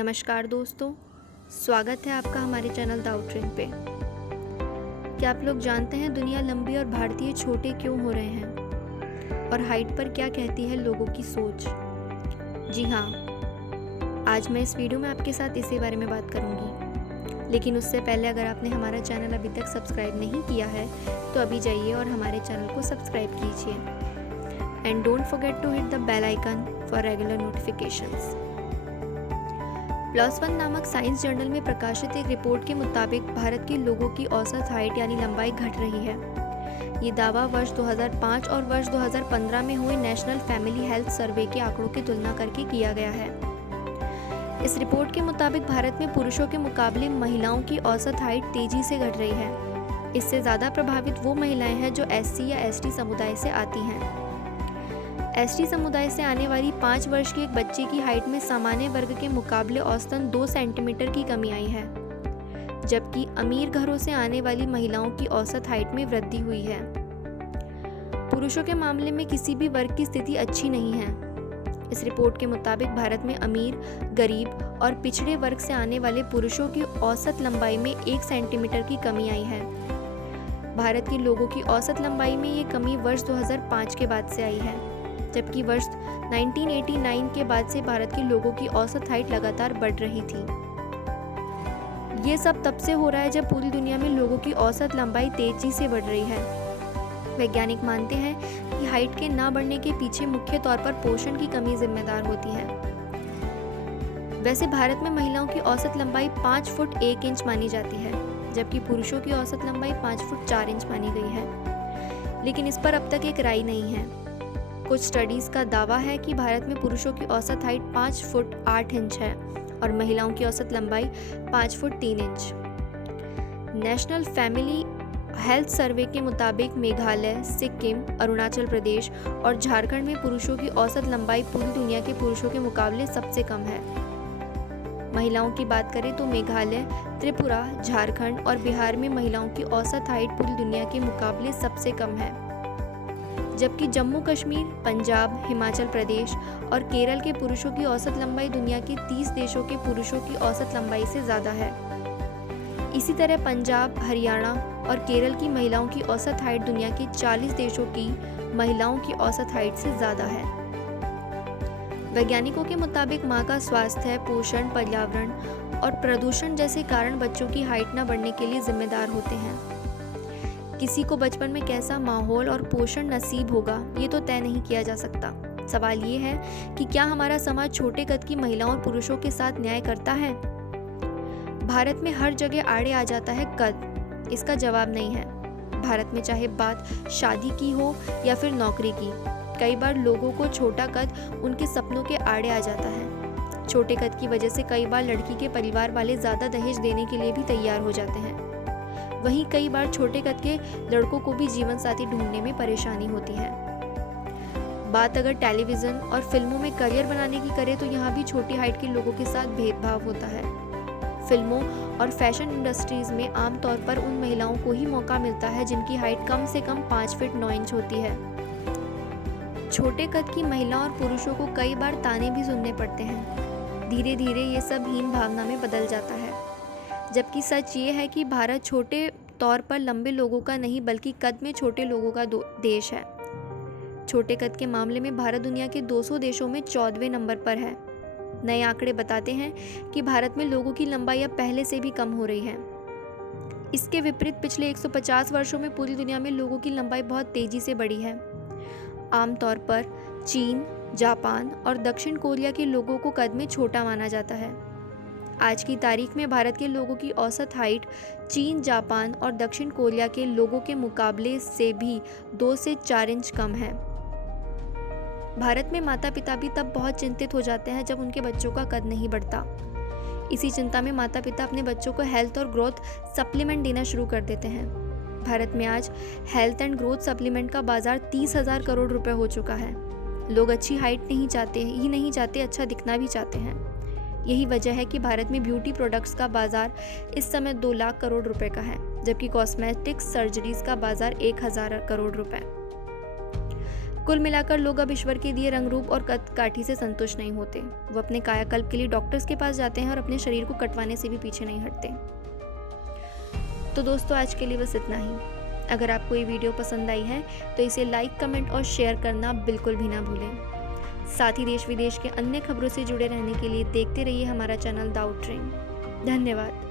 नमस्कार दोस्तों, स्वागत है आपका हमारे चैनल द आउटरेन पे। क्या आप लोग जानते हैं दुनिया लंबी और भारतीय छोटे क्यों हो रहे हैं और हाइट पर क्या कहती है लोगों की सोच? जी हाँ, आज मैं इस वीडियो में आपके साथ इसी बारे में बात करूँगी। लेकिन उससे पहले अगर आपने हमारा चैनल अभी तक सब्सक्राइब नहीं किया है तो अभी जाइए और हमारे चैनल को सब्सक्राइब कीजिए। And don't forget to hit the bell icon for regular notifications. PLOS ONE नामक साइंस जर्नल में प्रकाशित एक रिपोर्ट के मुताबिक भारत के लोगों की औसत हाइट यानी लंबाई घट रही है। ये दावा वर्ष 2005 और वर्ष 2015 में हुए नेशनल फैमिली हेल्थ सर्वे के आंकड़ों की तुलना करके किया गया है। इस रिपोर्ट के मुताबिक भारत में पुरुषों के मुकाबले महिलाओं की औसत हाइट तेजी से घट रही है। इससे ज़्यादा प्रभावित वो महिलाएं हैं जो SC या ST समुदाय से आती हैं। ST समुदाय से आने वाली 5 वर्ष की एक बच्ची की हाइट में सामान्य वर्ग के मुकाबले औसतन 2 सेंटीमीटर की कमी आई है, जबकि अमीर घरों से आने वाली महिलाओं की औसत हाइट में वृद्धि हुई है। पुरुषों के मामले में किसी भी वर्ग की स्थिति अच्छी नहीं है। इस रिपोर्ट के मुताबिक भारत में अमीर, गरीब और पिछड़े वर्ग से आने वाले पुरुषों की औसत लंबाई में 1 सेंटीमीटर की कमी आई है। भारत के लोगों की औसत लंबाई में ये कमी वर्ष 2005 के बाद से आई है, जबकि वर्ष 1989 के बाद से भारत के लोगों की औसत हाइट लगातार बढ़ रही थी। ये सब तब से हो रहा है जब पूरी दुनिया में लोगों की औसत लंबाई तेजी से बढ़ रही है। वैज्ञानिक मानते हैं कि हाइट के ना बढ़ने के पीछे मुख्य तौर पर पोषण की कमी जिम्मेदार होती है। वैसे भारत में महिलाओं की औसत लंबाई 5 फुट 1 इंच मानी जाती है, जबकि पुरुषों की औसत लंबाई 5 फुट 4 इंच मानी गई है। लेकिन इस पर अब तक एक राय नहीं है। कुछ स्टडीज़ का दावा है कि भारत में पुरुषों की औसत हाइट 5 फुट 8 इंच है और महिलाओं की औसत लंबाई 5 foot 3 inch. National family health survey के मुताबिक मेघालय, सिक्किम, अरुणाचल प्रदेश और झारखंड में पुरुषों की औसत लंबाई पूरी दुनिया के पुरुषों के मुकाबले सबसे कम है। महिलाओं की बात करें तो मेघालय, त्रिपुरा, झारखंड और बिहार में महिलाओं की औसत हाइट पूरी दुनिया के मुकाबले सबसे कम है, जबकि जम्मू कश्मीर, पंजाब, हिमाचल प्रदेश और केरल के पुरुषों की औसत लंबाई दुनिया के 30 देशों के पुरुषों की औसत लंबाई से ज़्यादा है। इसी तरह पंजाब, हरियाणा और केरल की महिलाओं की औसत हाइट दुनिया के 40 देशों की महिलाओं की औसत हाइट से ज़्यादा है। वैज्ञानिकों के मुताबिक माँ का स्वास्थ्य, पोषण, पर्यावरण और प्रदूषण जैसे कारण बच्चों की हाइट न बढ़ने के लिए जिम्मेदार होते हैं। किसी को बचपन में कैसा माहौल और पोषण नसीब होगा ये तो तय नहीं किया जा सकता। सवाल ये है कि क्या हमारा समाज छोटे कद की महिलाओं और पुरुषों के साथ न्याय करता है? भारत में हर जगह आड़े आ जाता है कद। इसका जवाब नहीं है। भारत में चाहे बात शादी की हो या फिर नौकरी की, कई बार लोगों को छोटा कद उनके सपनों के आड़े आ जाता है। छोटे कद की वजह से कई बार लड़की के परिवार वाले ज़्यादा दहेज देने के लिए भी तैयार हो जाते हैं। वहीं कई बार छोटे कद के लड़कों को भी जीवन साथी ढूंढने में परेशानी होती है। बात अगर टेलीविज़न और फिल्मों में करियर बनाने की करें तो यहाँ भी छोटी हाइट के लोगों के साथ भेदभाव होता है। फिल्मों और फैशन इंडस्ट्रीज़ में आमतौर पर उन महिलाओं को ही मौका मिलता है जिनकी हाइट कम से कम 5 फीट 9 इंच होती है। छोटे कद की महिलाओं और पुरुषों को कई बार ताने भी सुनने पड़ते हैं। धीरे धीरे ये सब हीन भावना में बदल जाता है, जबकि सच ये है कि भारत छोटे तौर पर लंबे लोगों का नहीं बल्कि कद में छोटे लोगों का देश है। छोटे कद के मामले में भारत दुनिया के 200 देशों में 14वें नंबर पर है। नए आंकड़े बताते हैं कि भारत में लोगों की लंबाई अब पहले से भी कम हो रही है। इसके विपरीत पिछले 150 वर्षों में पूरी दुनिया में लोगों की लंबाई बहुत तेजी से बढ़ी है। आमतौर पर चीन, जापान और दक्षिण कोरिया के लोगों को कद में छोटा माना जाता है। आज की तारीख में भारत के लोगों की औसत हाइट चीन, जापान और दक्षिण कोरिया के लोगों के मुकाबले से भी 2 से 4 इंच कम है। भारत में माता पिता भी तब बहुत चिंतित हो जाते हैं जब उनके बच्चों का कद नहीं बढ़ता। इसी चिंता में माता पिता अपने बच्चों को हेल्थ और ग्रोथ सप्लीमेंट देना शुरू कर देते हैं। भारत में आज हेल्थ एंड ग्रोथ सप्लीमेंट का बाजार 30,000 करोड़ रुपए हो चुका है। लोग अच्छी हाइट नहीं चाहते, अच्छा दिखना भी चाहते हैं। यही वजह है कि भारत में ब्यूटी प्रोडक्ट्स का बाजार इस समय 2 लाख करोड़ रुपए का है, जबकि कॉस्मेटिक्स सर्जरीज का बाजार 1,000 करोड़ रुपए। कुल मिलाकर लोग अब ईश्वर के दिए रंग रूप और कद काठी से संतुष्ट नहीं होते। वो अपने कायाकल्प के लिए डॉक्टर्स के पास जाते हैं और अपने शरीर को कटवाने से भी पीछे नहीं हटते। तो दोस्तों, आज के लिए बस इतना ही। अगर आपको ये वीडियो पसंद आई है तो इसे लाइक, कमेंट और शेयर करना बिल्कुल भी ना भूलें। साथ ही देश विदेश के अन्य खबरों से जुड़े रहने के लिए देखते रहिए हमारा चैनल दाऊद ट्रेन। धन्यवाद।